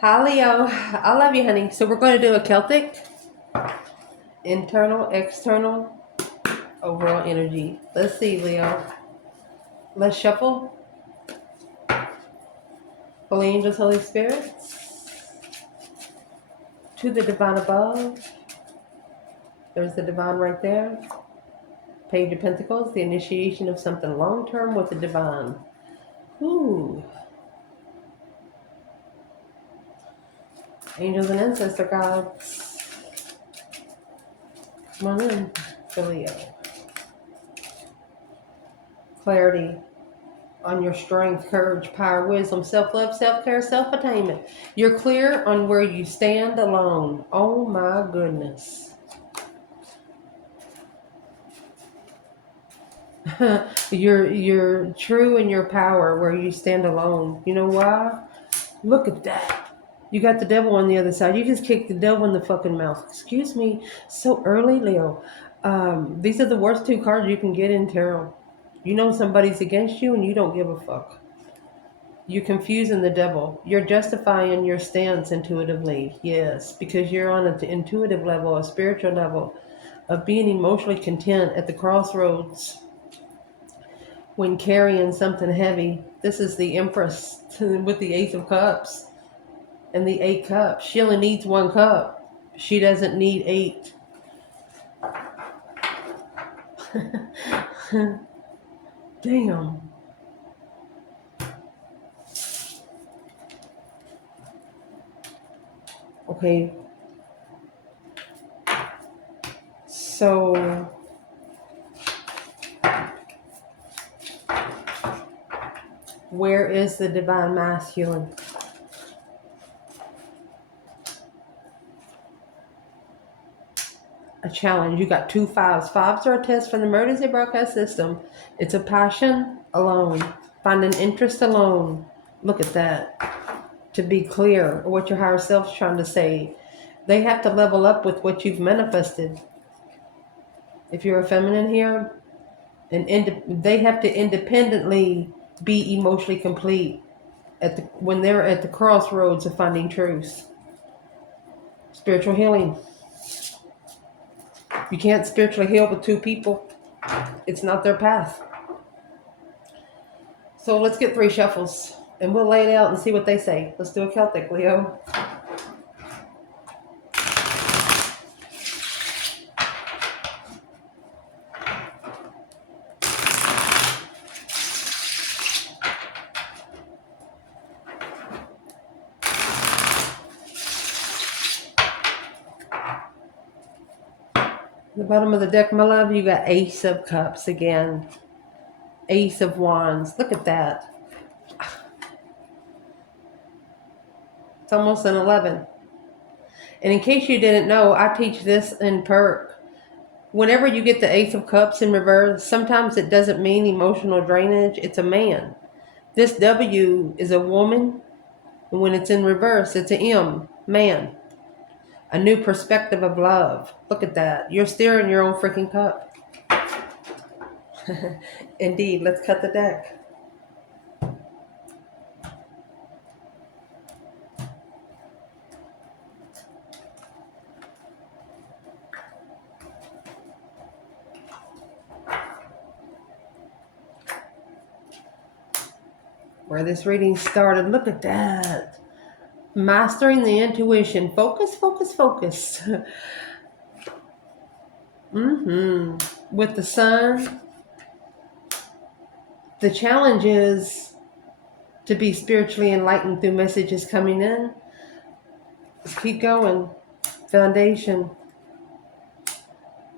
Hi, Leo. I love you, honey. So we're going to do a Celtic, internal, external, overall energy. Let's see, Leo. Let's shuffle. Holy angels, Holy spirits, to the divine above. There's the divine right there. Page of Pentacles, the initiation of something long-term with the divine. Ooh. Angels and ancestor gods. Come on in, Leo. Clarity on your strength, courage, power, wisdom, self-love, self-care, self-attainment. You're clear on where you stand alone. Oh my goodness. You're true in your power where you stand alone. You know why? Look at that. You got the devil on the other side. You just kicked the devil in the fucking mouth. Excuse me. So early, Leo. These are the worst two cards you can get in tarot. You know somebody's against you and you don't give a fuck. You're confusing the devil. You're justifying your stance intuitively. Yes, because you're on an intuitive level, a spiritual level of being emotionally content at the crossroads when carrying something heavy. This is the Empress with the Ace of Cups and the 8 cups. She only needs 1 cup. She doesn't need 8. Damn. Okay. So where is the divine masculine? A challenge. You got 2 5s. 5s are a test from the emergency broadcast system. It's a passion alone. Find an interest alone. Look at that. To be clear what your higher self's trying to say. They have to level up with what you've manifested. If you're a feminine here, they have to independently be emotionally complete when they're at the crossroads of finding truth. Spiritual healing. You can't spiritually heal with 2 people. It's not their path. So let's get 3 shuffles and we'll lay it out and see what they say. Let's do a Celtic, Leo. The bottom of the deck, my love, you got Ace of Cups again. Ace of Wands. Look at that. It's almost an 11. And in case you didn't know, I teach this in perk. Whenever you get the Ace of Cups in reverse, sometimes it doesn't mean emotional drainage. It's a man. This W is a woman. And when it's in reverse, it's an M, man. A new perspective of love. Look at that. You're steering your own freaking cup. Indeed. Let's cut the deck. Where this reading started. Look at that. Mastering the intuition. Focus, focus, focus. With the sun, the challenge is to be spiritually enlightened through messages coming in. Just keep going. Foundation.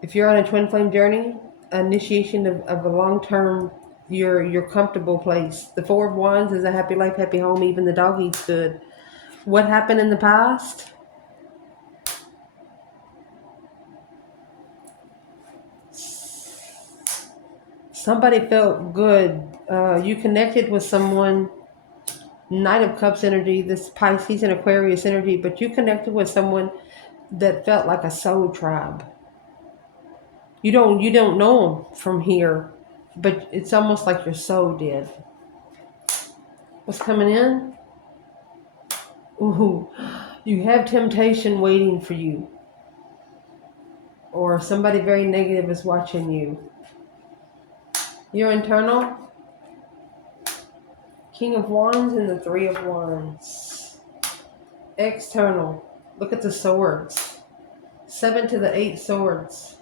If you're on a twin flame journey, initiation of a long-term, your comfortable place. The 4 of Wands is a happy life, happy home. Even the dog eats good. What happened in the past? Somebody felt good. You connected with someone. Knight of Cups energy, this Pisces and Aquarius energy, but you connected with someone that felt like a soul tribe. You don't know them from here, but it's almost like your soul did. What's coming in? Ooh, you have temptation waiting for you, or somebody very negative is watching you. Your internal, King of Wands and the Three of Wands. External, look at the swords. 7 to the 8 swords.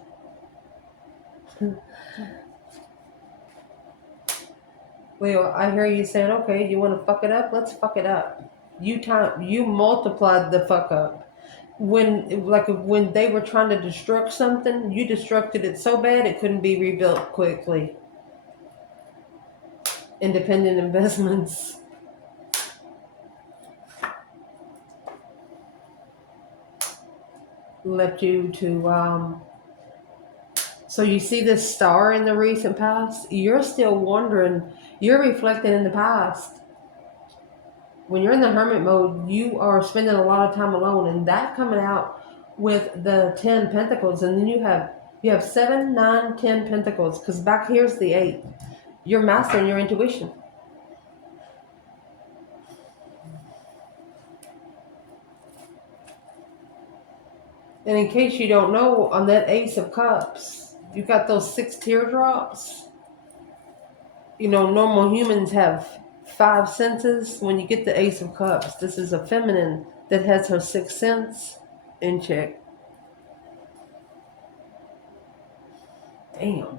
Leo, I hear you saying, okay, you want to fuck it up? Let's fuck it up. You multiplied the fuck up. When they were trying to destruct something, you destructed it so bad it couldn't be rebuilt quickly. Independent investments. Left you to so you see this star in the recent past, you're still wondering, you're reflecting in the past. When you're in the hermit mode, you are spending a lot of time alone, and that coming out with the 10 pentacles, and then you have 7, 9, 10 pentacles, because back here's the 8. You're mastering your intuition. And in case you don't know, on that Ace of Cups, you got those 6 teardrops. You know, normal humans have 5 senses. When you get the Ace of Cups, this is a feminine that has her 6th sense in check. Damn.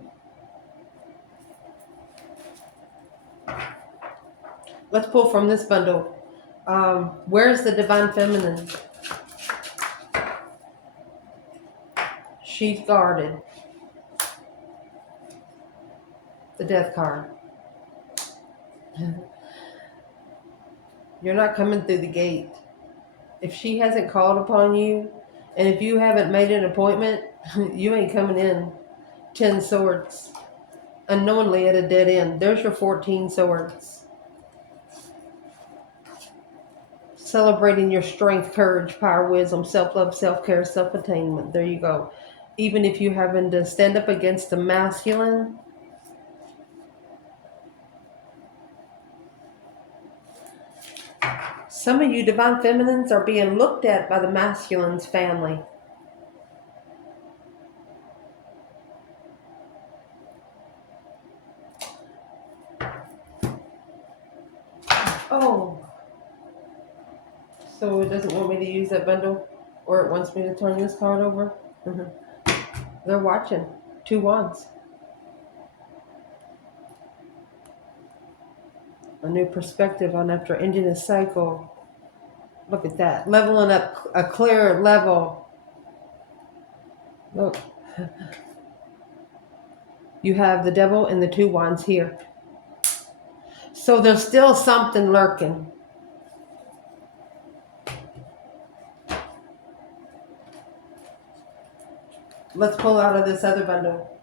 Let's pull from this bundle. Where's the Divine Feminine? She's guarded. The Death card. You're not coming through the gate. If she hasn't called upon you, and if you haven't made an appointment, you ain't coming in. 10 swords. Unknowingly at a dead end. There's your 14 swords. Celebrating your strength, courage, power, wisdom, self-love, self-care, self-attainment. There you go. Even if you're having to stand up against the masculine, some of you divine feminines are being looked at by the masculine's family. Oh. So it doesn't want me to use that bundle? Or it wants me to turn this card over? They're watching. 2 wands. A new perspective on after ending a cycle. Look at that. Leveling up a clear level. Look. You have the devil and the 2 wands here. So there's still something lurking. Let's pull out of this other bundle.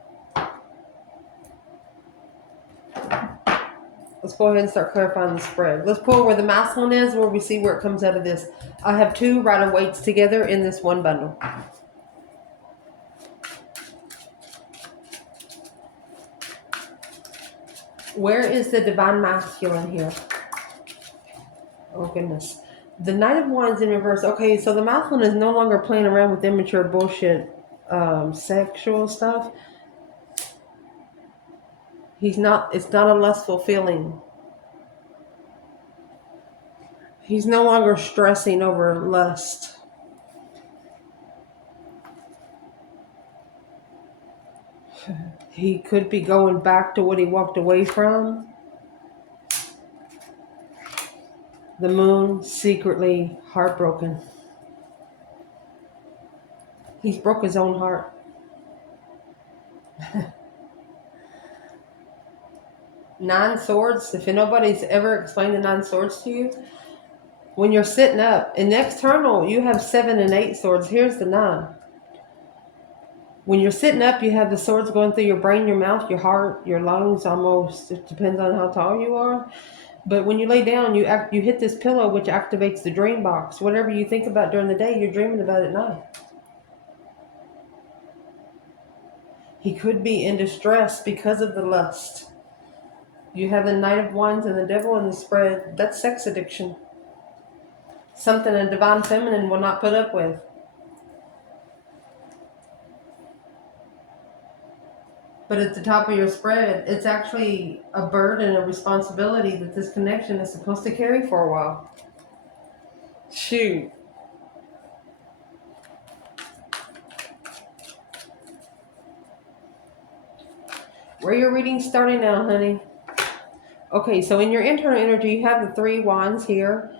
Let's go ahead and start clarifying the spread. Let's pull where the masculine is, where we see where it comes out of this. I have 2 Rider-Waite's together in this one bundle. Where is the divine masculine here? Oh, goodness. The Knight of Wands in reverse. Okay, so the masculine is no longer playing around with immature bullshit sexual stuff. It's not a lustful feeling. He's no longer stressing over lust. He could be going back to what he walked away from. The moon, secretly heartbroken. He's broke his own heart. 9 swords. If nobody's ever explained the 9 swords to you, when you're sitting up, in external, you have 7 and 8 swords. Here's the 9. When you're sitting up, you have the swords going through your brain, your mouth, your heart, your lungs, almost. It depends on how tall you are. But when you lay down, you hit this pillow, which activates the dream box. Whatever you think about during the day, you're dreaming about at night. He could be in distress because of the lust. You have the Knight of Wands and the devil in the spread. That's sex addiction. Something a divine feminine will not put up with. But at the top of your spread, it's actually a burden, a responsibility that this connection is supposed to carry for a while. Shoot. Where your reading's starting now, honey. Okay, so in your internal energy, you have the 3 wands here.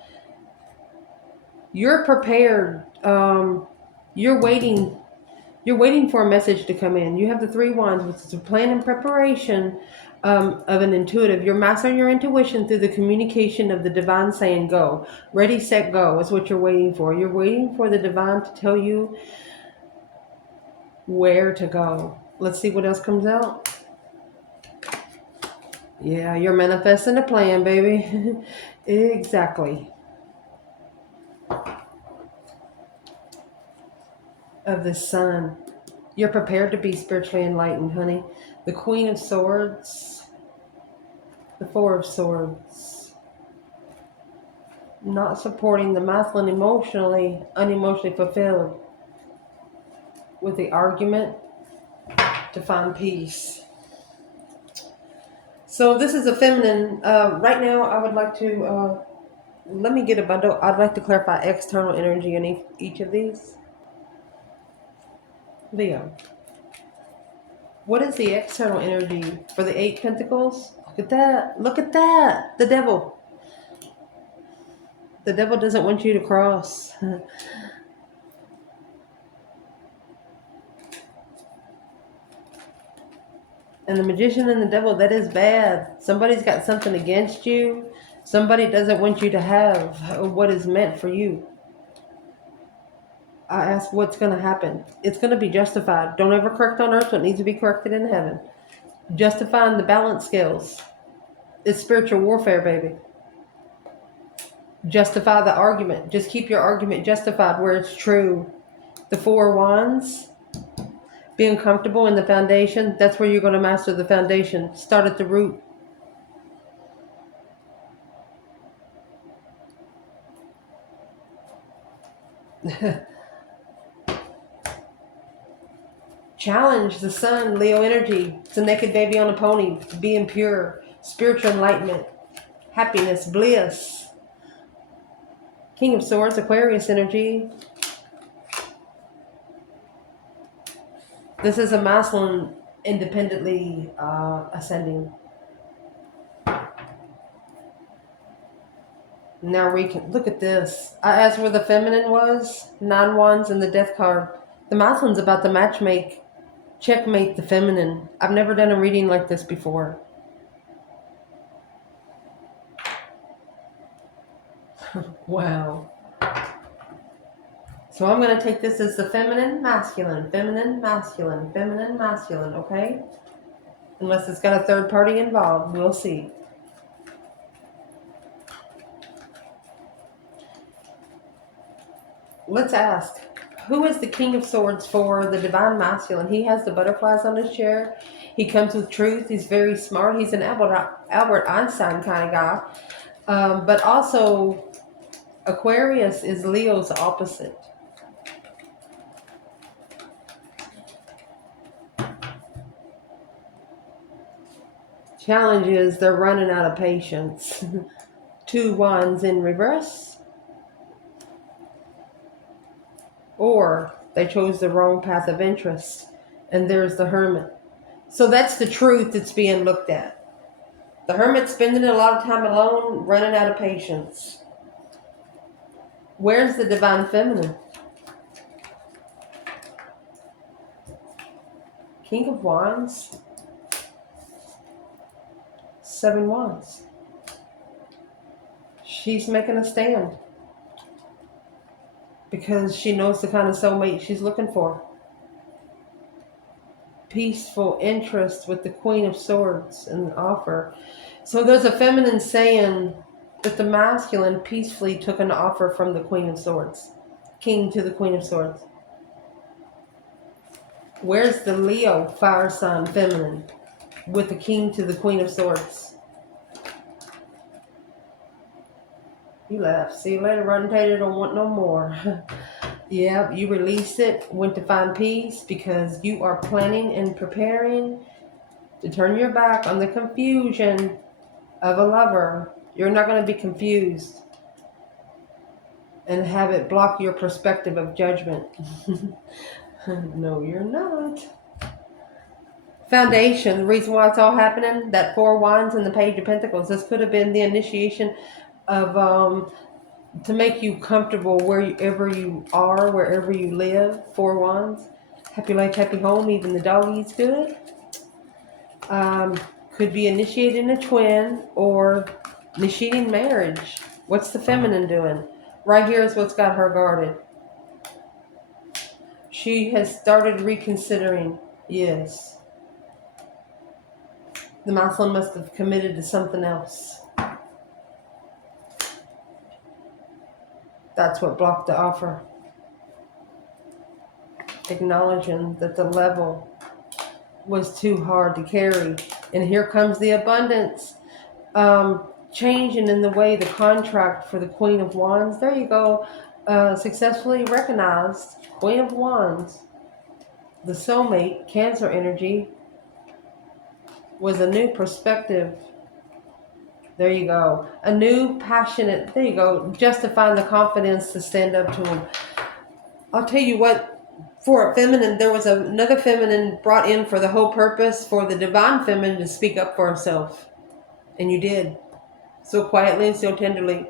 You're prepared. You're waiting. You're waiting for a message to come in. You have the 3 wands, which is a plan and preparation of an intuitive. You're mastering your intuition through the communication of the divine saying go. Ready, set, go is what you're waiting for. You're waiting for the divine to tell you where to go. Let's see what else comes out. Yeah, you're manifesting a plan, baby. Exactly. Of the sun. You're prepared to be spiritually enlightened, honey. The Queen of Swords. The 4 of Swords. Not supporting the masculine emotionally, unemotionally fulfilled. With the argument to find peace. So this is a feminine. Right now, I would like to, let me get a bundle. I'd like to clarify external energy in each of these. Leo. What is the external energy for the 8 pentacles? Look at that. Look at that. The devil. The devil doesn't want you to cross. And the magician and the devil, that is bad. Somebody's got something against you. Somebody doesn't want you to have what is meant for you. I ask what's going to happen. It's going to be justified. Don't ever correct on earth what needs to be corrected in heaven. Justifying the balance scales. It's spiritual warfare, baby. Justify the argument. Just keep your argument justified where it's true. The 4 wands. Being comfortable in the foundation. That's where you're going to master the foundation. Start at the root. Challenge the sun, Leo energy. It's a naked baby on a pony. Being pure. Spiritual enlightenment. Happiness. Bliss. King of Swords, Aquarius energy. This is a masculine independently ascending. Now we can look at this. As where the feminine was, 9 wands and the death card. The masculine's about to checkmate the feminine. I've never done a reading like this before. Wow. So I'm going to take this as the feminine, masculine, feminine, masculine, feminine, masculine, okay? Unless it's got a third party involved, we'll see. Let's ask, who is the King of Swords for the divine masculine? He has the butterflies on his chair. He comes with truth. He's very smart. He's an Albert Einstein kind of guy. But also, Aquarius is Leo's opposite. Challenge is they're running out of patience. 2 wands in reverse. Or they chose the wrong path of interest. And there's the Hermit. So that's the truth that's being looked at. The Hermit's spending a lot of time alone, running out of patience. Where's the divine feminine? King of Wands. 7 wands. She's making a stand. Because she knows the kind of soulmate she's looking for. Peaceful interest with the Queen of Swords in the offer. So there's a feminine saying that the masculine peacefully took an offer from the Queen of Swords. King to the Queen of Swords. Where's the Leo fire sign feminine with the King to the Queen of Swords? You left. See you later, Rotten Tater. Don't want no more. Yeah, you released it. Went to find peace because you are planning and preparing to turn your back on the confusion of a lover. You're not going to be confused and have it block your perspective of judgment. No, you're not. Foundation, the reason why it's all happening, that Four Wands and the Page of Pentacles, this could have been the initiation of to make you comfortable wherever you are, wherever you live. Four Wands, happy life, happy home, even the doggy's good. Could be initiating a twin or initiating marriage. What's the feminine doing? Right here is what's got her guarded. She has started reconsidering. Yes. The masculine must have committed to something else. That's what blocked the offer. Acknowledging that the level was too hard to carry. And here comes the abundance. Changing in the way the contract for the Queen of Wands. There you go. Successfully recognized. Queen of Wands. The soulmate, Cancer energy, was a new perspective. There you go. A new passionate, there you go, justifying the confidence to stand up to him. I'll tell you what, for a feminine, there was another feminine brought in for the whole purpose for the divine feminine to speak up for herself. And you did. So quietly and so tenderly.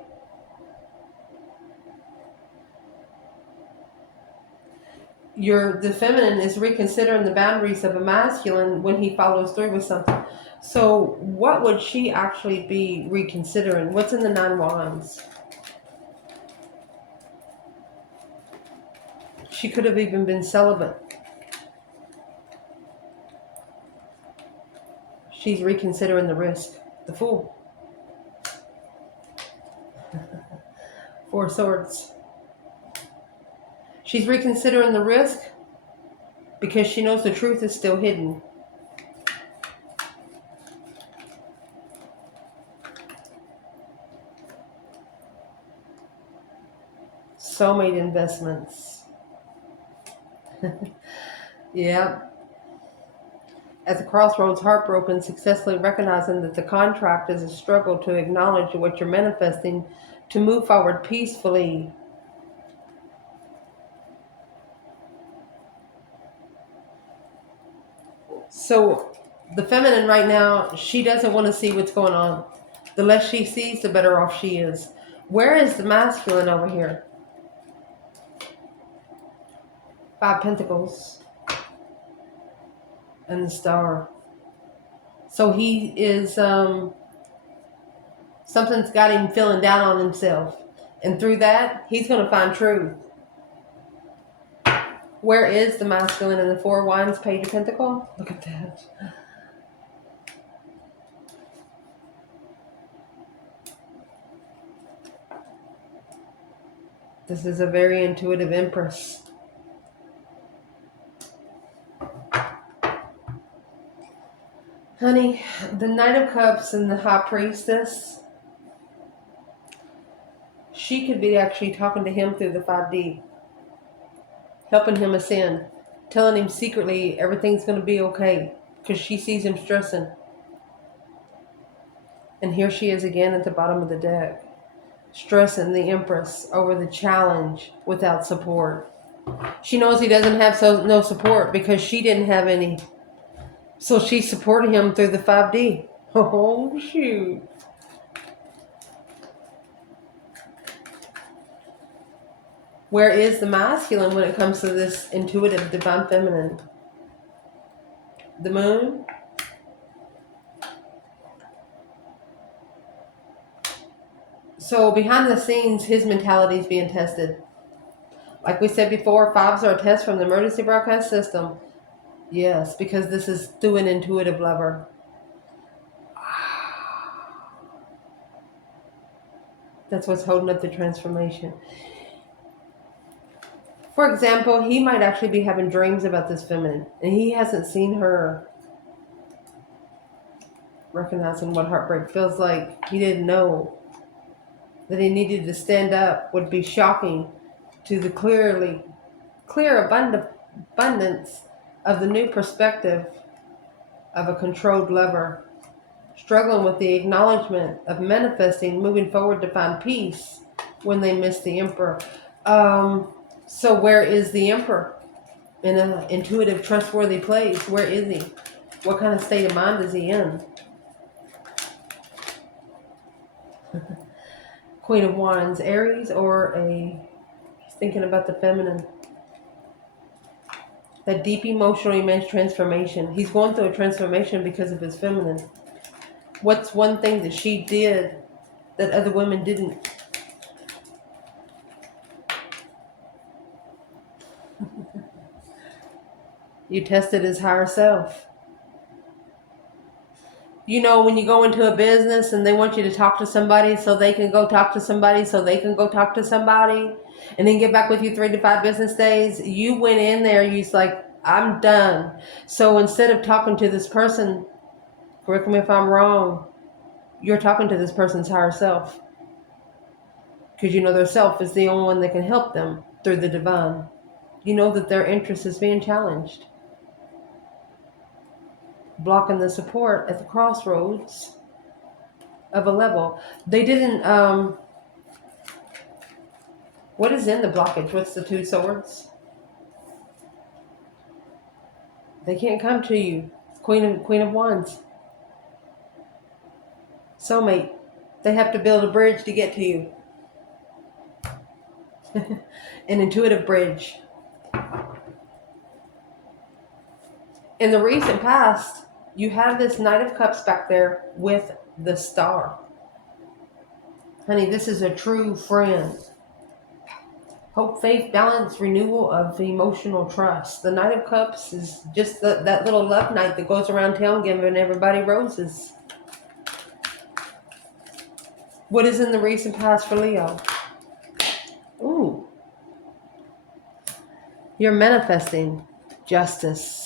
The feminine is reconsidering the boundaries of a masculine when he follows through with something. So what would she actually be reconsidering? What's in the Nine Wands? She could have even been celibate. She's reconsidering the risk. The Fool. Four of Swords. She's reconsidering the risk because she knows the truth is still hidden. Soulmate investments. Yeah. At the crossroads, heartbroken, successfully recognizing that the contract is a struggle to acknowledge what you're manifesting, to move forward peacefully. So the feminine right now, she doesn't want to see what's going on. The less she sees, the better off she is. Where is the masculine over here? Five Pentacles. And the Star. So he is, something's got him feeling down on himself. And through that, he's going to find truth. Where is the masculine in the Four Wands, Page of Pentacles? Look at that. This is a very intuitive Empress. Honey, the Knight of Cups and the High Priestess, she could be actually talking to him through the 5D. Helping him ascend. Telling him secretly everything's going to be okay. Because she sees him stressing. And here she is again at the bottom of the deck. Stressing the Empress over the challenge without support. She knows he doesn't have no support because she didn't have any. So she's supporting him through the 5D. Oh, shoot. Where is the masculine when it comes to this intuitive divine feminine? The Moon. So behind the scenes, his mentality is being tested. Like we said before, fives are a test from the emergency broadcast system. Yes, because this is through an intuitive lover. That's what's holding up the transformation. For example, he might actually be having dreams about this feminine, and he hasn't seen her. Recognizing what heartbreak feels like. He didn't know that he needed to stand up would be shocking to the clear abundance of the new perspective of a controlled lover, struggling with the acknowledgement of manifesting, moving forward to find peace when they miss the emperor. So where is the emperor? In an intuitive, trustworthy place. Where is he? What kind of state of mind is he in? Queen of Wands, Aries, or he's thinking about the feminine. That deep emotional immense transformation. He's going through a transformation because of his feminine. What's one thing that she did that other women didn't? You tested his higher self. You know, when you go into a business and they want you to talk to somebody so they can go talk to somebody so they can go talk to somebody and then get back with you 3 to 5 business days, you went in there, you're like, I'm done. So instead of talking to this person, correct me if I'm wrong, you're talking to this person's higher self. Because you know their self is the only one that can help them through the divine. You know that their interest is being challenged. Blocking the support at the crossroads of a level. They didn't, what is in the blockage? What's the 2 swords? They can't come to you. Queen of Wands. Soulmate. They have to build a bridge to get to you. An intuitive bridge. In the recent past, you have this Knight of Cups back there with the Star. Honey, this is a true friend. Hope, faith, balance, renewal of emotional trust. The Knight of Cups is just that little love knight that goes around town giving everybody roses. What is in the recent past for Leo? Ooh. You're manifesting justice.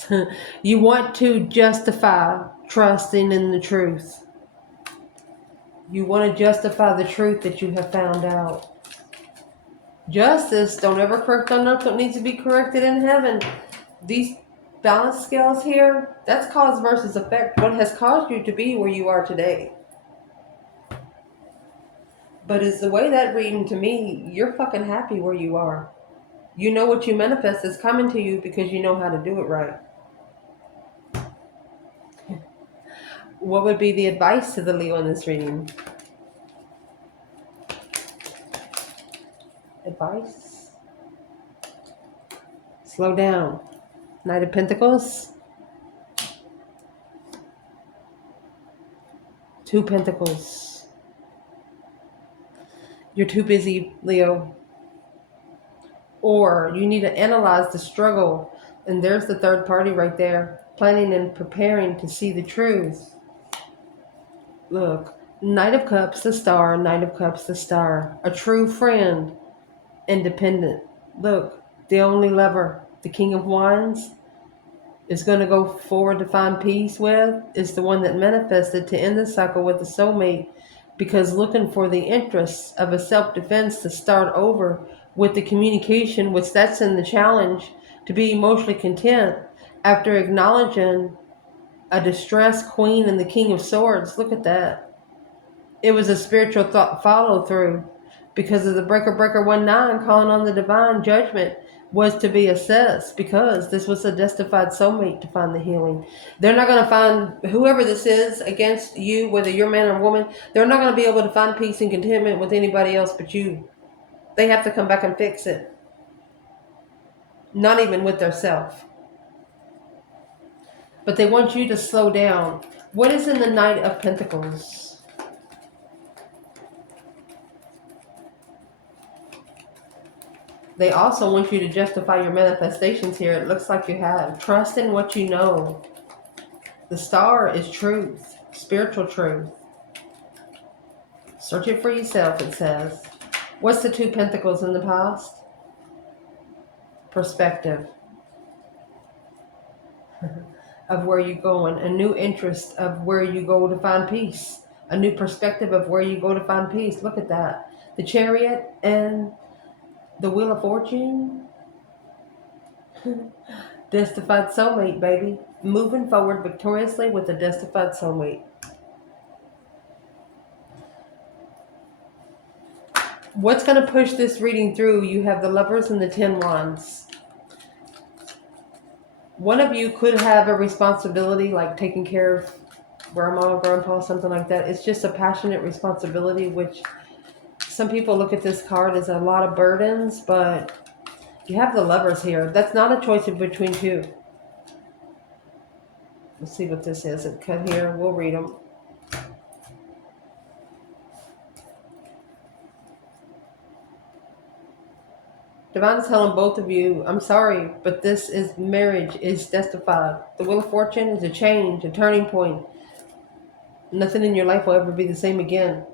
You want to justify trusting in the truth. You want to justify the truth that you have found out. Justice, don't ever correct on earth what needs to be corrected in heaven. These balance scales here, that's cause versus effect. What has caused you to be where you are today? But is the way that reading to me, you're fucking happy where you are. You know what you manifest is coming to you because you know how to do it right. What would be the advice to the Leo in this reading? Advice? Slow down. Knight of Pentacles. 2 Pentacles. You're too busy, Leo. Or you need to analyze the struggle. And there's the third party right there. Planning and preparing to see the truth. Look. Knight of Cups, the Star. Knight of Cups, the Star. A true friend. Independent. Look. The only lover. The King of Wands is going to go forward to find peace with is the one that manifested to end the cycle with the soulmate, because looking for the interests of a self-defense to start over with the communication, which that's in the challenge, to be emotionally content after acknowledging a distressed queen and the King of Swords. Look at that. It was a spiritual thought follow through because of the breaker 19 calling on the divine judgment was to be assessed, because this was a justified soulmate to find the healing. They're not going to find whoever this is against you, whether you're man or woman, they're not going to be able to find peace and contentment with anybody else but you. They have to come back and fix it. Not even with their self. But they want you to slow down. What is in the Knight of Pentacles? They also want you to justify your manifestations here. It looks like you have. Trust in what you know. The Star is truth. Spiritual truth. Search it for yourself, it says. What's the 2 Pentacles in the past? Perspective. Of where you're going. A new interest of where you go to find peace. A new perspective of where you go to find peace. Look at that. the Chariot, and the Wheel of Fortune. Justified soulmate, baby. Moving forward victoriously with a justified soulmate. What's going to push this reading through? You have the Lovers and the 10 Wands. One of you could have a responsibility, like taking care of grandma, grandpa, something like that. It's just a passionate responsibility, which some people look at this card as a lot of burdens, but you have the Lovers here. That's not a choice between two. Let's see what this is. It cut here. We'll read them. Divine's telling both of you, I'm sorry, but this is marriage is justified. The Wheel of Fortune is a change, a turning point. Nothing in your life will ever be the same again.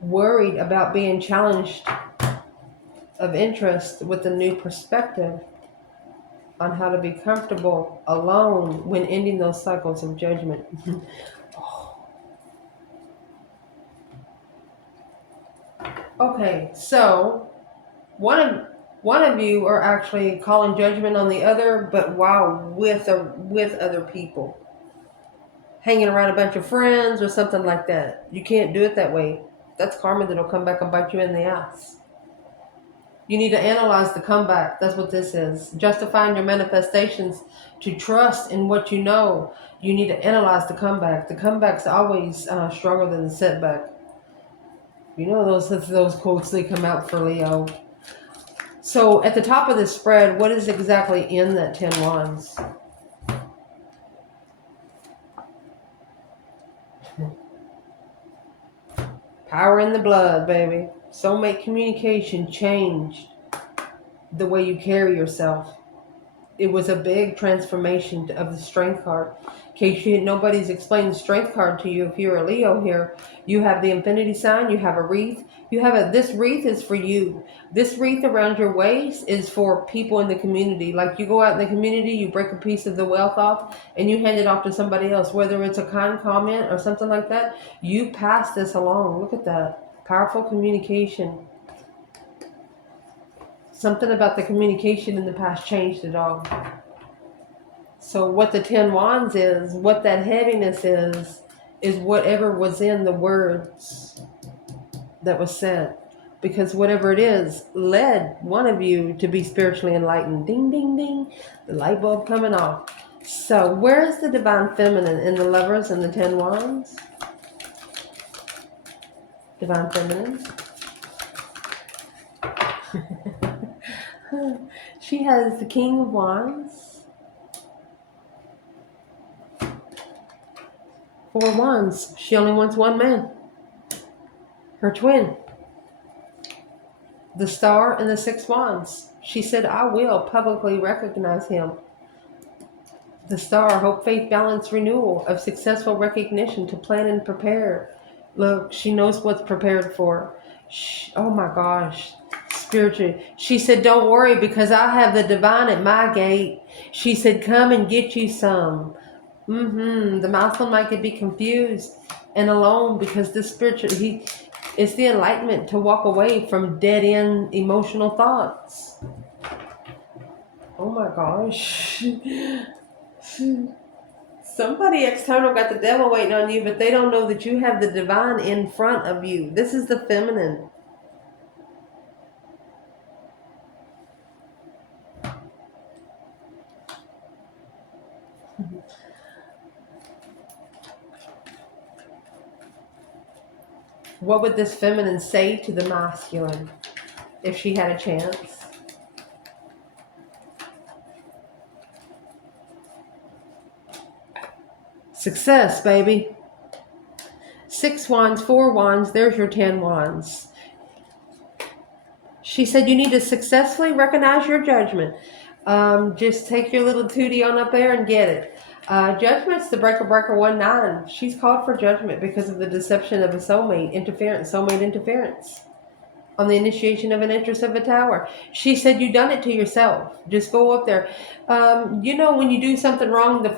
Worried about being challenged of interest with a new perspective on how to be comfortable alone when ending those cycles of judgment. Okay, so one of you are actually calling judgment on the other, but wow, with other people, hanging around a bunch of friends or something like that. You can't do it that way. That's karma that'll come back and bite you in the ass. You need to analyze the comeback. That's what this is. Justifying your manifestations to trust in what you know. You need to analyze the comeback. The comeback's always stronger than the setback. You know those quotes, they come out for Leo. So at the top of the spread, what is exactly in that 10 Wands? Power in the blood, baby. Soulmate communication changed the way you carry yourself. It was a big transformation of the Strength card. In case nobody's explained the Strength card to you, if you're a Leo here, you have the infinity sign, you have a wreath. This wreath is for you. This wreath around your waist is for people in the community. Like you go out in the community, you break a piece of the wealth off and you hand it off to somebody else, whether it's a kind comment or something like that. You pass this along. Look at that. Powerful communication. Something about the communication in the past changed it all. So what the 10 Wands is, what that heaviness is whatever was in the words that was said. Because whatever it is led one of you to be spiritually enlightened. Ding, ding, ding. The light bulb coming off. So where is the divine feminine in the Lovers and the 10 Wands? Divine feminine. She has the King of Wands. 4 Wands. She only wants one man. Her twin. The Star and the 6 Wands. She said, I will publicly recognize him. The Star, hope, faith, balance, renewal of successful recognition to plan and prepare. Look, she knows what's prepared for. Oh my gosh. Spiritually. She said, don't worry because I have the divine at my gate. She said, come and get you some. The Muslim might could be confused and alone because this spiritual, it's the enlightenment to walk away from dead-end emotional thoughts. Oh my gosh. Somebody external got the devil waiting on you, but they don't know that you have the divine in front of you. This is the feminine. What would this feminine say to the masculine if she had a chance? Success, baby. 6 Wands, 4 Wands, there's your 10 Wands. She said you need to successfully recognize your judgment. Just take your little tootie on up there and get it. Judgment's the breaker 1-9. She's called for judgment because of the deception of a soulmate interference, on the initiation of an interest of a tower. She said you done it to yourself. Just go up there. When you do something wrong, the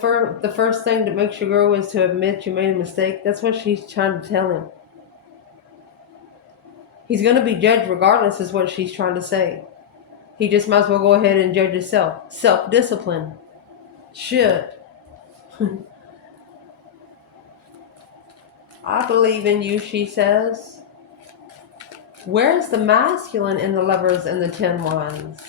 first thing that makes you grow is to admit you made a mistake. That's what she's trying to tell him. He's going to be judged regardless, is what she's trying to say. He just might as well go ahead and judge himself. Self-discipline. Shit. I believe in you, she says. Where's the masculine in the Lovers and the 10 Wands?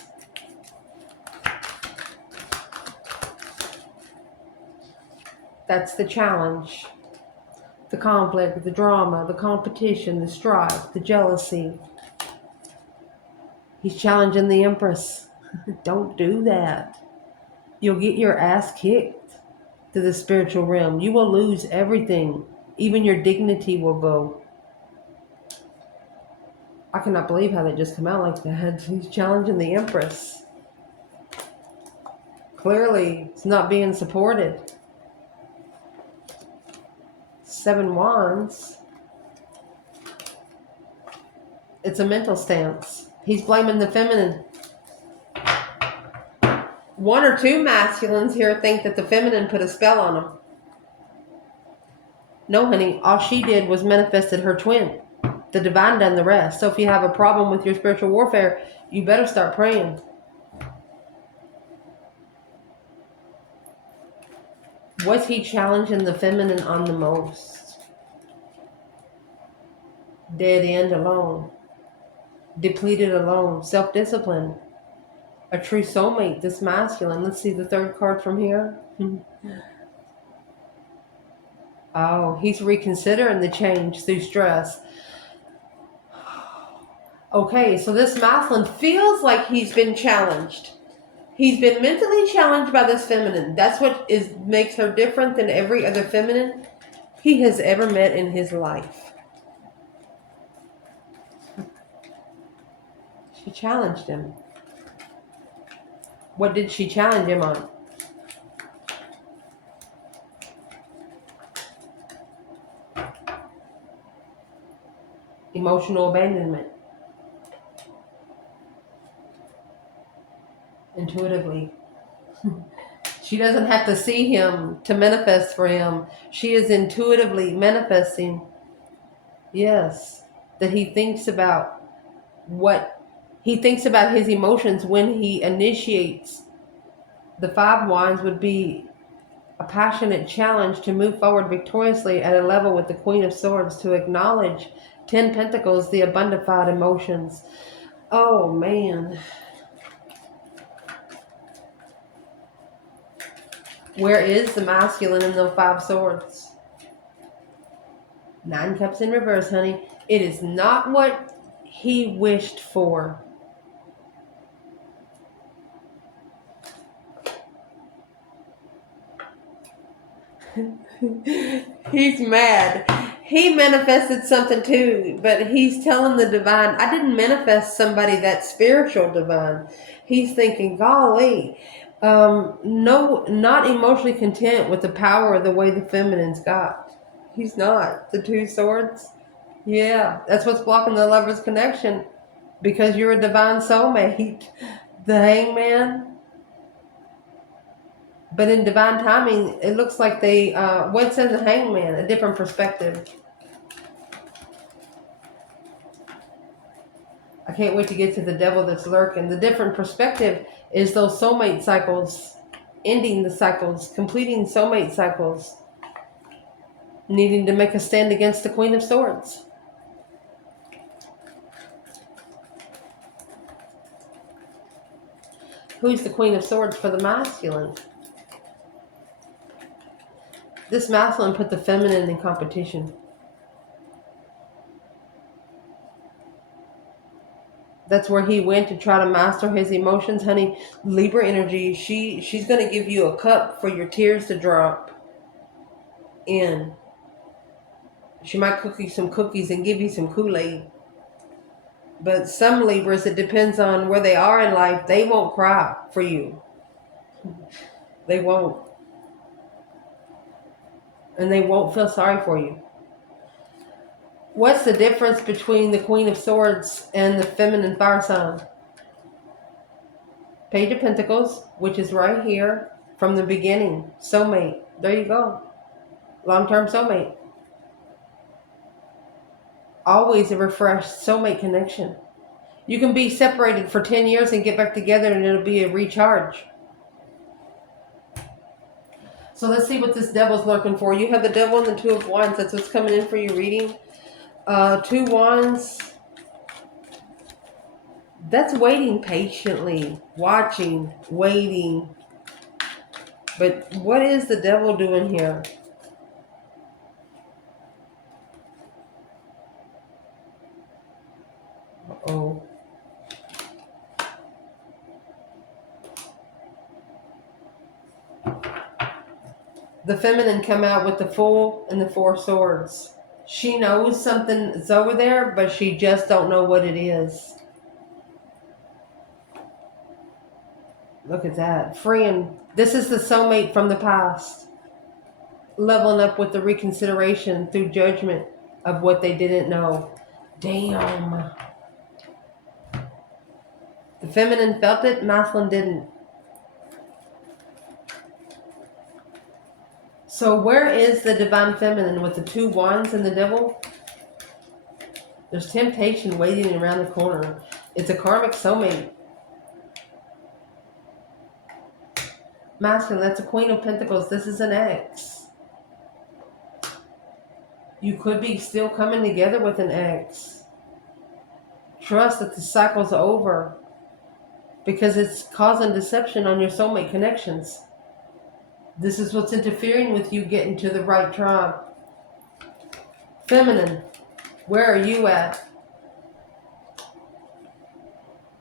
That's the challenge. The conflict, the drama, the competition, the strife, the jealousy. He's challenging the Empress. Don't do that. You'll get your ass kicked to the spiritual realm. You will lose everything. Even your dignity will go. I cannot believe how they just come out like that. He's challenging the Empress. Clearly, it's not being supported. 7 Wands. It's a mental stance. He's blaming the feminine. 1 or 2 masculines here think that the feminine put a spell on him. No, honey, all she did was manifested her twin. The divine done the rest. So if you have a problem with your spiritual warfare, you better start praying. What's he challenging the feminine on the most? Dead end alone. Depleted alone. Self-discipline. A true soulmate, this masculine. Let's see the 3rd card from here. Oh, he's reconsidering the change through stress. Okay, so this masculine feels like he's been challenged. He's been mentally challenged by this feminine. That's what makes her different than every other feminine he has ever met in his life. She challenged him. What did she challenge him on? Emotional abandonment. Intuitively. She doesn't have to see him to manifest for him. She is intuitively manifesting. Yes. That he thinks about his emotions when he initiates. The 5 Wands would be a passionate challenge to move forward victoriously at a level with the Queen of Swords, to acknowledge 10 Pentacles, the abundified emotions. Oh, man. Where is the masculine in the 5 Swords? 9 Cups in reverse, honey. It is not what he wished for. He's mad. He manifested something too, but he's telling the divine, I didn't manifest somebody that's spiritual, divine. He's thinking, golly, no, not emotionally content with the power of the way the feminine's got. He's not. The 2 Swords. Yeah, that's what's blocking the Lover's connection, because you're a divine soulmate. The Hangman. But in divine timing, it looks like they, what's in the Hangman? A different perspective. I can't wait to get to the devil that's lurking. The different perspective is those soulmate cycles, ending the cycles, completing soulmate cycles, needing to make a stand against the Queen of Swords. Who's the Queen of Swords for the masculine? This masculine put the feminine in competition. That's where he went to try to master his emotions, honey. Libra energy, she's going to give you a cup for your tears to drop in. She might cook you some cookies and give you some Kool-Aid. But some Libras, it depends on where they are in life, they won't cry for you. They won't. And they won't feel sorry for you. What's the difference between the Queen of Swords and the feminine fire sign? Page of Pentacles, which is right here from the beginning. Soulmate. There you go. Long-term soulmate. always a refreshed soulmate connection. You can be separated for 10 years and get back together and it'll be a recharge. So let's see what this devil's looking for. You have the devil and the Two of Wands. That's what's coming in for your reading. Two Wands. That's waiting patiently. Watching. Waiting. But what is the devil doing here? Uh-oh. The feminine come out with the Fool and the Four Swords. She knows something is over there, but she just don't know what it is. Look at that. Freeing. This is the soulmate from the past. Leveling up with the reconsideration through judgment of what they didn't know. Damn. The feminine felt it, masculine didn't. So where is the divine feminine with the Two Wands and the devil? There's temptation waiting around the corner. It's a karmic soulmate. Masculine, that's a Queen of Pentacles. This is an ex. You could be still coming together with an ex. Trust that the cycle's over. Because it's causing deception on your soulmate connections. This is what's interfering with you getting to the right tribe. Feminine, where are you at?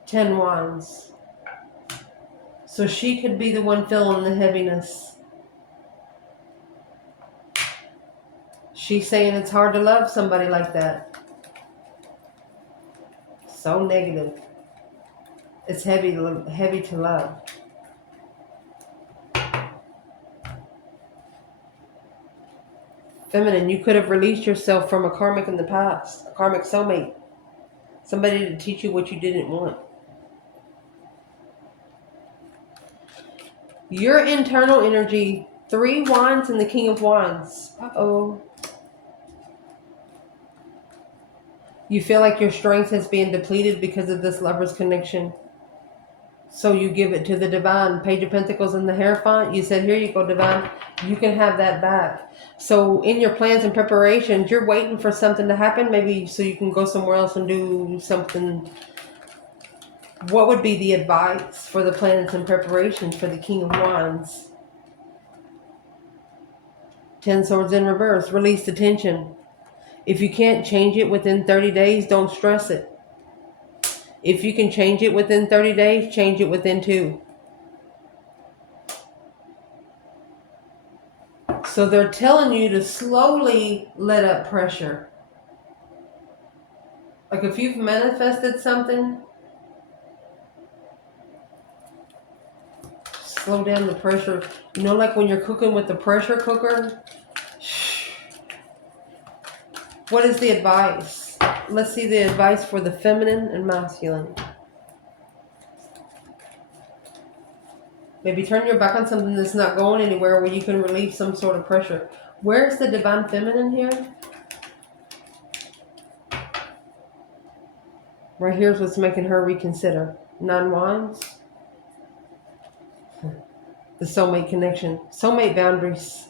10 Wands. So she could be the one feeling the heaviness. She's saying it's hard to love somebody like that. So negative. It's heavy to love. Feminine, you could have released yourself from a karmic in the past. A karmic soulmate. Somebody to teach you what you didn't want. Your internal energy, 3 Wands and the King of Wands. Uh-oh. You feel like your strength has been depleted because of this lover's connection. So you give it to the divine. Page of Pentacles in the Hierophant. You said, here you go, divine. You can have that back. So in your plans and preparations, you're waiting for something to happen. Maybe so you can go somewhere else and do something. What would be the advice for the plans and preparations for the King of Wands? 10 Swords in reverse. Release the tension. If you can't change it within 30 days, don't stress it. If you can change it within 30 days, change it within 2. So they're telling you to slowly let up pressure. Like if you've manifested something, slow down the pressure. You know, like when you're cooking with the pressure cooker? What is the advice? Let's see the advice for the feminine and masculine. Maybe turn your back on something that's not going anywhere where you can relieve some sort of pressure. Where's the divine feminine here? Right here's what's making her reconsider. 9 Wands. The soulmate connection. Soulmate boundaries.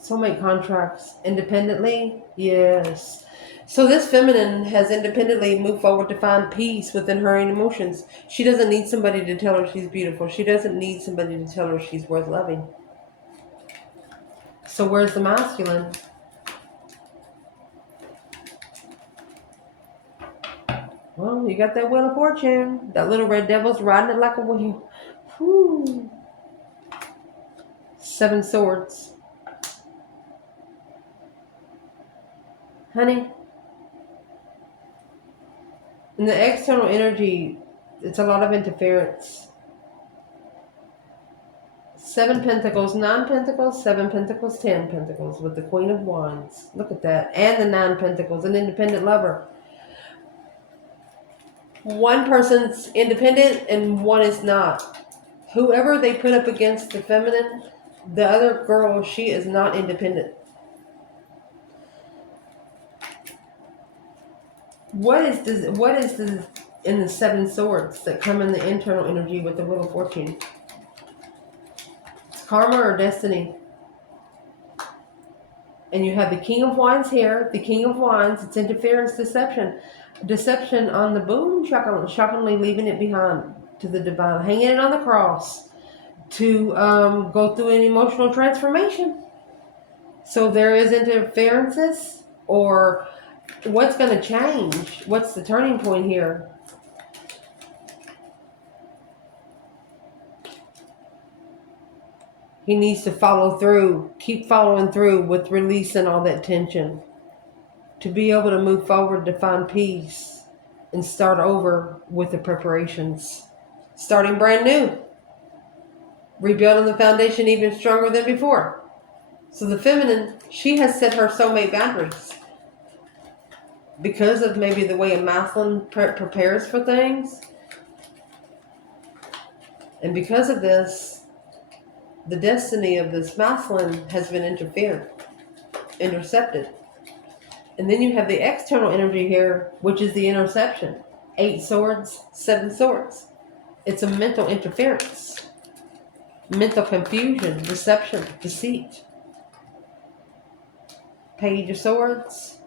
Soulmate contracts. Independently? Yes. So this feminine has independently moved forward to find peace within her own emotions. She doesn't need somebody to tell her she's beautiful. She doesn't need somebody to tell her she's worth loving. So where's the masculine? Well, you got that Wheel of Fortune. That little red devil's riding it like a wheel. Whew. 7 Swords. Honey, in the external energy, it's a lot of interference. 7 Pentacles, 9 Pentacles, 7 Pentacles, 10 Pentacles with the Queen of Wands. Look at that. And the 9 Pentacles, an independent lover. One person's independent and one is not. Whoever they put up against the feminine, the other girl, she is not independent. What is the in the 7 swords that come in the internal energy with the Wheel of Fortune? It's karma or destiny. And you have the King of Wands here. The King of Wands, it's interference, deception. Deception on the boom, shockingly leaving it behind to the divine. Hanging it on the cross to go through an emotional transformation. So there is interferences, or what's going to change? What's the turning point here? He needs to follow through, keep following through with releasing all that tension to be able to move forward, to find peace and start over with the preparations. Starting brand new. Rebuilding the foundation even stronger than before. So the feminine, she has set her soulmate boundaries. Because of maybe the way a masculine prepares for things. And because of this, the destiny of this masculine has been intercepted. And then you have the external energy here, which is the interception. 8 swords, 7 swords. It's a mental interference. Mental confusion, deception, deceit. Page of Swords.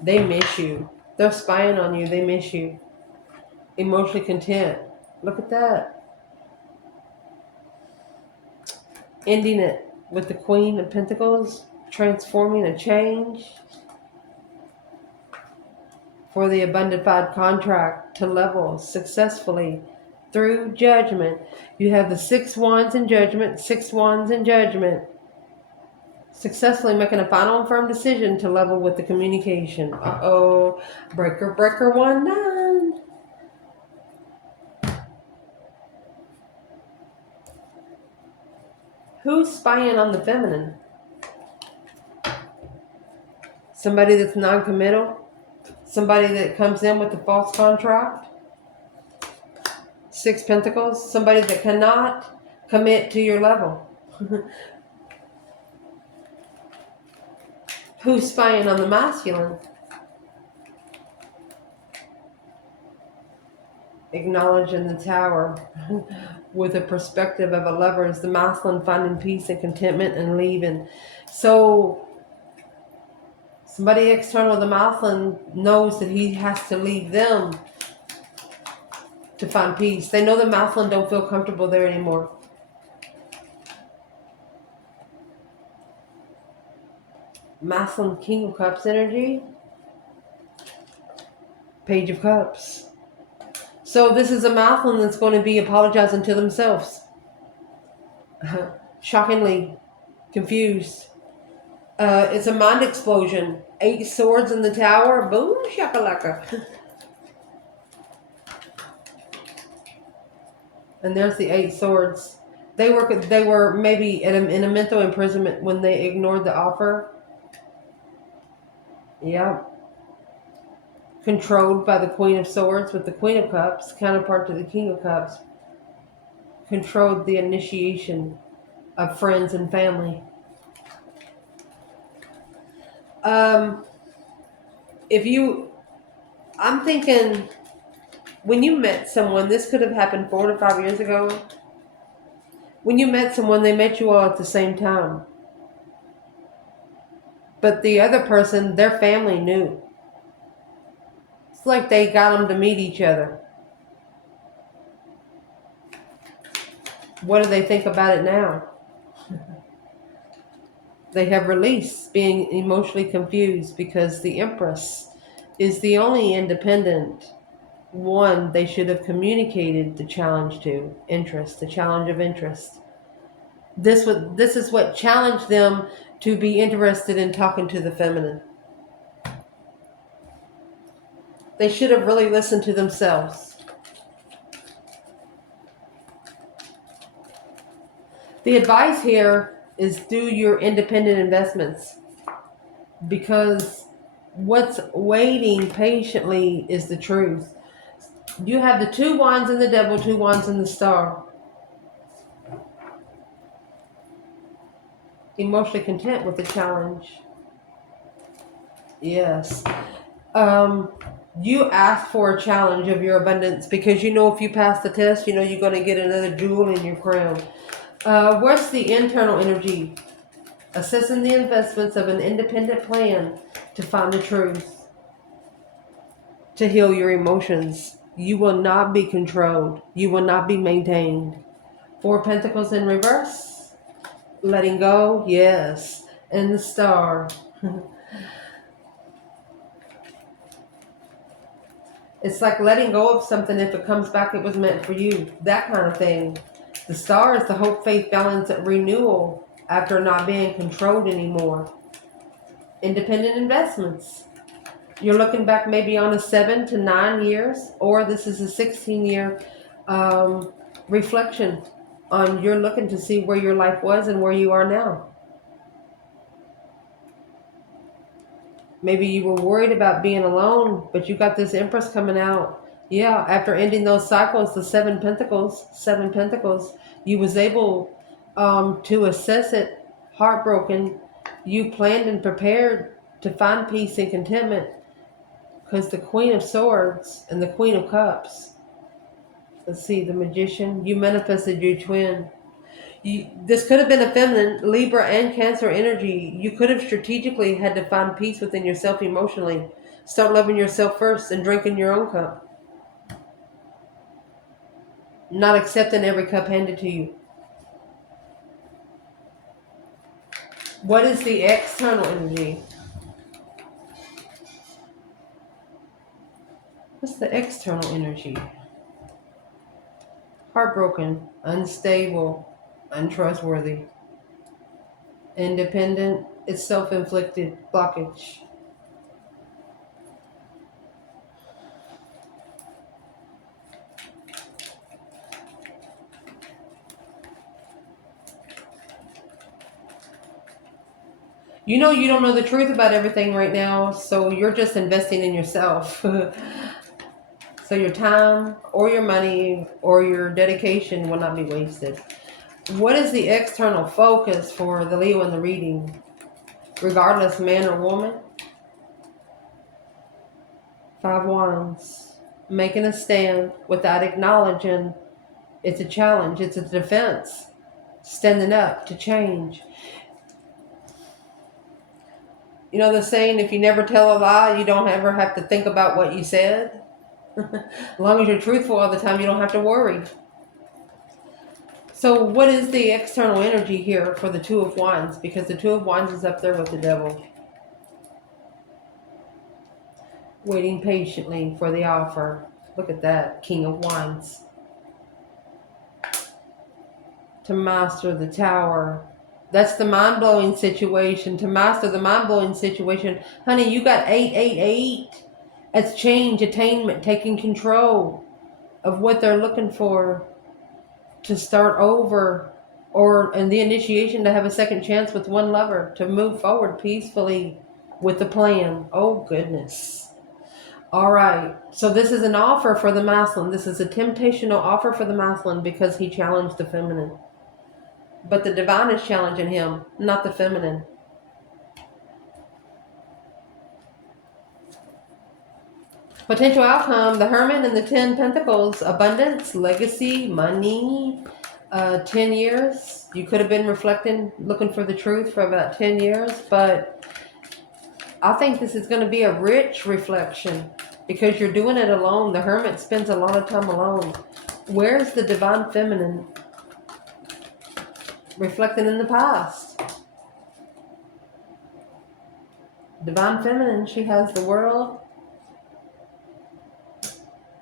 They miss you. They're spying on you. They miss you. Emotionally content. Look at that. Ending it with the Queen of Pentacles. Transforming a change. For the abundified contract to level successfully through judgment. You have the 6 wands in judgment. 6 wands in judgment. Successfully making a final and firm decision to level with the communication. Uh-oh. Breaker, breaker, 1-9. Who's spying on the feminine? Somebody that's non-committal? Somebody that comes in with a false contract? 6 Pentacles. Somebody that cannot commit to your level. Who's spying on the masculine? Acknowledging the Tower with a perspective of a lover is the masculine finding peace and contentment and leaving. So somebody external to the masculine knows that he has to leave them to find peace. They know the masculine don't feel comfortable there anymore. Masculine King of Cups energy. Page of Cups. So this is a masculine that's going to be apologizing to themselves. Shockingly confused. It's a mind explosion. 8 swords in the Tower. Boom shakalaka. And there's the 8 swords. They were maybe in a mental imprisonment when they ignored the offer. Yeah. Controlled by the Queen of Swords with the Queen of Cups, counterpart to the King of Cups. Controlled the initiation of friends and family. I'm thinking when you met someone, this could have happened 4 to 5 years ago. When you met someone, they met you all at the same time. But the other person, their family knew. It's like they got them to meet each other. What do they think about it now? They have released being emotionally confused because the Empress is the only independent one they should have communicated the challenge to. Interest, the challenge of interest. This is what challenged them to be interested in talking to the feminine. They should have really listened to themselves. The advice here is do your independent investments, because what's waiting patiently is the truth. You have the 2 wands in the Devil, 2 wands in the Star. Emotionally content with the challenge. Yes. You ask for a challenge of your abundance because you know if you pass the test, you know you're going to get another jewel in your crown. What's the internal energy? Assessing the investments of an independent plan to find the truth, to heal your emotions. You will not be controlled. You will not be maintained. Four Pentacles in reverse. Letting go, yes. And the Star. It's like letting go of something. If it comes back, it was meant for you. That kind of thing. The Star is the hope, faith, balance, renewal after not being controlled anymore. Independent investments. You're looking back maybe on a 7 to 9 years, or this is a 16-year reflection on you're looking to see where your life was and where you are now. Maybe you were worried about being alone, but you got this Empress coming out. Yeah, after ending those cycles, the seven pentacles, you was able to assess it, heartbroken. You planned and prepared to find peace and contentment. Because the Queen of Swords and the Queen of Cups. Let's see, the Magician. You manifested your twin. This could have been a feminine, Libra and Cancer energy. You could have strategically had to find peace within yourself emotionally. Start loving yourself first and drinking your own cup. Not accepting every cup handed to you. What is the external energy? What's the external energy? Heartbroken, unstable, untrustworthy. Independent, it's self-inflicted blockage. You know you don't know the truth about everything right now, so you're just investing in yourself. So your time or your money or your dedication will not be wasted. What is the external focus for the Leo in the reading? Regardless, man or woman? 5 Wands. Making a stand without acknowledging it's a challenge, it's a defense. Standing up to change. You know the saying, if you never tell a lie, you don't ever have to think about what you said. As long as you're truthful all the time, you don't have to worry. So what is the external energy here for the Two of Wands? Because the Two of Wands is up there with the Devil. Waiting patiently for the offer. Look at that, King of Wands. To master the Tower. That's the mind-blowing situation. To master the mind-blowing situation. Honey, you got 888. That's change, attainment, taking control of what they're looking for. To start over. And the initiation to have a second chance with one lover. To move forward peacefully with the plan. Oh, goodness. All right. So this is an offer for the masculine. This is a temptational offer for the masculine because he challenged the feminine. But the divine is challenging him, not the feminine. Potential outcome, the Hermit and the 10 Pentacles. Abundance, legacy, money. 10 years. You could have been reflecting, looking for the truth for about 10 years. But I think this is going to be a rich reflection because you're doing it alone. The Hermit spends a lot of time alone. Where's the divine feminine? Reflecting in the past. Divine feminine, she has the world.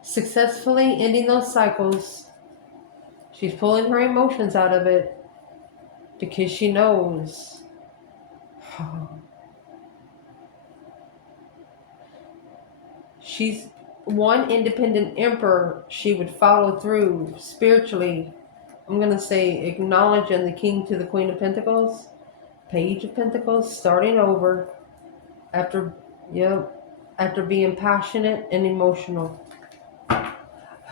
Successfully ending those cycles. She's pulling her emotions out of it because she knows. She's one independent emperor. She would follow through spiritually. I'm going to say acknowledging the King to the Queen of Pentacles. Page of Pentacles, starting over after being passionate and emotional.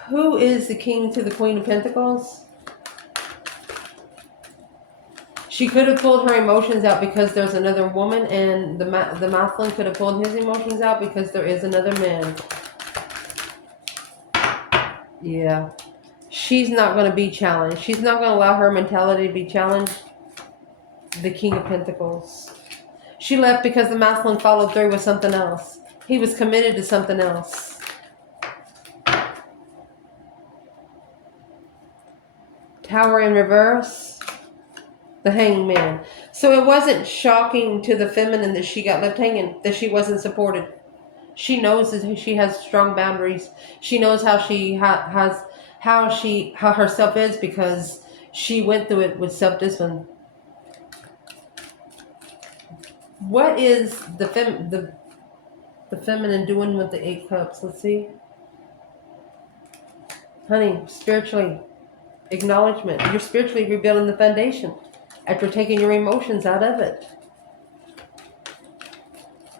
Who is the King to the Queen of Pentacles? She could have pulled her emotions out because there's another woman, and the masculine could have pulled his emotions out because there is another man. Yeah. She's not going to be challenged. She's not going to allow her mentality to be challenged. The King of Pentacles. She left because the masculine followed through with something else. He was committed to something else. Tower in reverse. The Hanged Man. So it wasn't shocking to the feminine that she got left hanging, that she wasn't supported. She knows that she has strong boundaries. She knows how she has how herself is because she went through it with self-discipline. What is the feminine doing with the 8 cups? Let's see. Honey, spiritually, acknowledgement. You're spiritually rebuilding the foundation after taking your emotions out of it.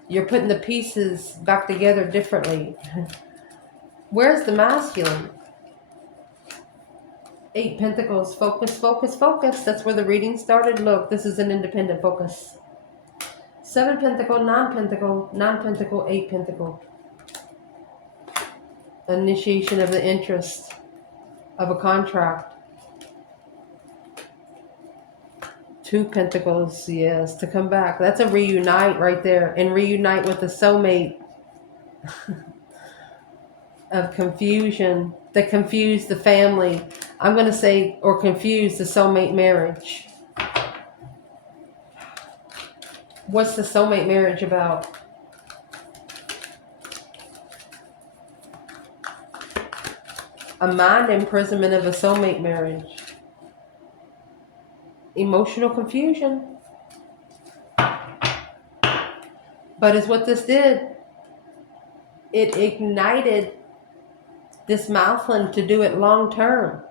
You're putting the pieces back together differently. Where's the masculine? 8 Pentacles. Focus, focus, focus. That's where the reading started. Look, this is an independent focus. 7 Pentacle, 9 Pentacle, 9 Pentacle, 8 Pentacle. Initiation of the interest of a contract. 2 Pentacles, yes, to come back. That's a reunite right there. And reunite with the soulmate of confusion that confused the family. I'm going to say, or confused the soulmate marriage. What's the soulmate marriage about? A mind imprisonment of a soulmate marriage. Emotional confusion. But is what this did. It ignited this masculine to do it long term.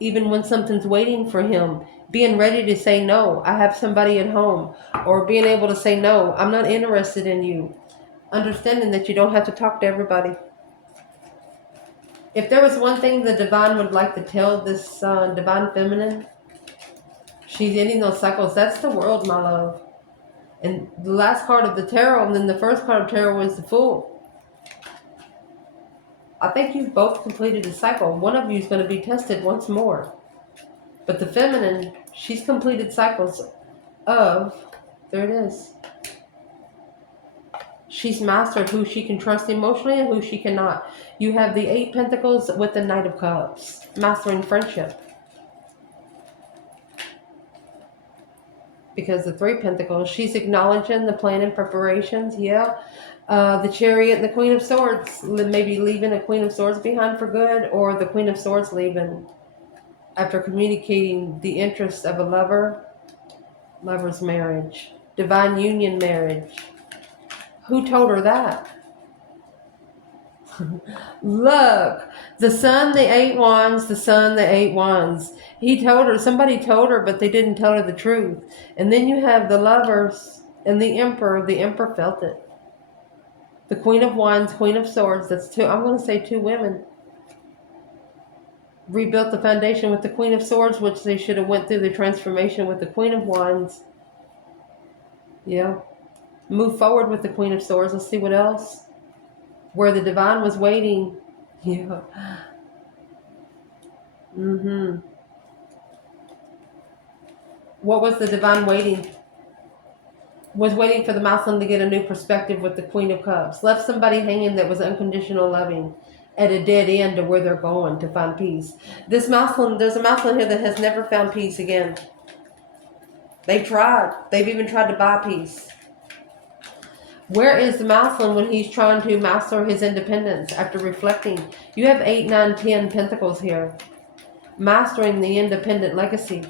Even when something's waiting for him. Being ready to say no. I have somebody at home. Or being able to say no. I'm not interested in you. Understanding that you don't have to talk to everybody. If there was one thing the divine would like to tell this divine feminine, she's ending those cycles. That's the world, my love. And the last card of the tarot, and then the first card of tarot was the Fool. I think you've both completed a cycle. One of you is going to be tested once more. But the feminine, she's completed cycles of, there it is. She's mastered who she can trust emotionally and who she cannot. You have the 8 Pentacles with the Knight of Cups. Mastering friendship. Because the 3 Pentacles, she's acknowledging the plan and preparations. Yeah. The Chariot and the Queen of Swords. Maybe leaving a Queen of Swords behind for good. Or the Queen of Swords leaving after communicating the interest of a lover. Lover's marriage. Divine union marriage. Who told her that? Look, the Sun, the 8 Wands, the Sun, the 8 Wands. He told her, somebody told her, but they didn't tell her the truth. And then you have the Lovers and the Emperor. The Emperor felt it. The Queen of Wands, Queen of Swords. That's 2, I'm going to say 2 women. Rebuilt the foundation with the Queen of Swords, which they should have went through the transformation with the Queen of Wands. Yeah. Move forward with the Queen of Swords. Let's see what else. Where the divine was waiting. Yeah. What was the divine waiting? Was waiting for the masculine to get a new perspective with the Queen of Cups. Left somebody hanging that was unconditional loving at a dead end to where they're going to find peace. This masculine, there's a masculine here that has never found peace again. They tried. They've even tried to buy peace. Where is the masculine when he's trying to master his independence after reflecting? You have 8, 9, 10 Pentacles here. Mastering the independent legacy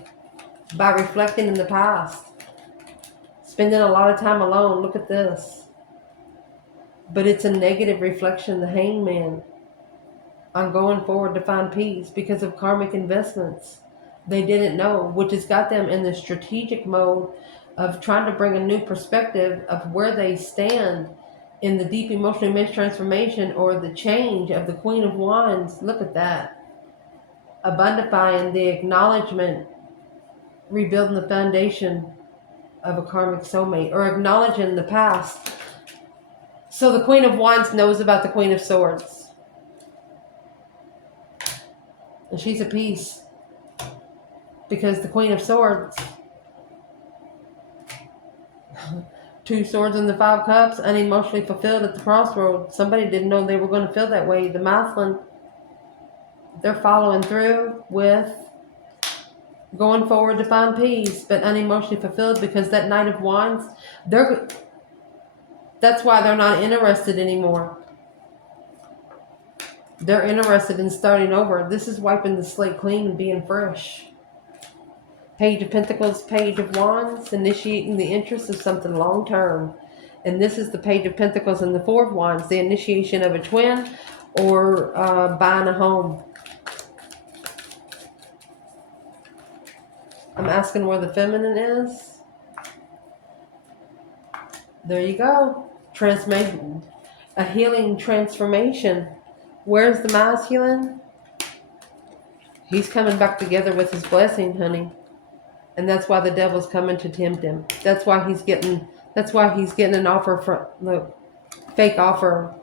by reflecting in the past. Spending a lot of time alone. Look at this. But it's a negative reflection, the Hangman. I'm going forward to find peace because of karmic investments. They didn't know, which has got them in the strategic mode of trying to bring a new perspective of where they stand in the deep emotional image transformation or the change of the Queen of Wands. Look at that. Abundifying the acknowledgement rebuilding the foundation of a karmic soulmate, or acknowledging the past. So the Queen of Wands knows about the Queen of Swords. And she's at peace. Because the Queen of Swords, 2 swords and the 5 cups, unemotionally fulfilled at the crossroads. Somebody didn't know they were going to feel that way. The masculine, they're following through with going forward to find peace, but unemotionally fulfilled because that Knight of Wands, that's why they're not interested anymore. They're interested in starting over. This is wiping the slate clean and being fresh. Page of Pentacles, Page of Wands, initiating the interest of something long term. And this is the Page of Pentacles and the 4 of Wands, the initiation of a twin or buying a home. I'm asking where the feminine is. There you go. Transformation. A healing transformation. Where's the masculine? He's coming back together with his blessing, honey. And that's why the devil's coming to tempt him. That's why he's getting an offer from the fake offer.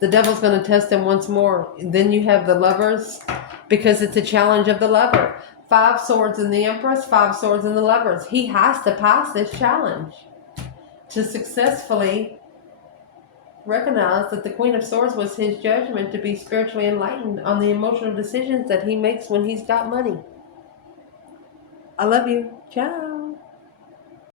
The devil's going to test him once more. Then you have the Lovers, because it's a challenge of the Lover. 5 swords in the Empress, 5 swords in the Lovers. He has to pass this challenge to successfully recognize that the Queen of Swords was his judgment to be spiritually enlightened on the emotional decisions that he makes when he's got money. I love you. Ciao.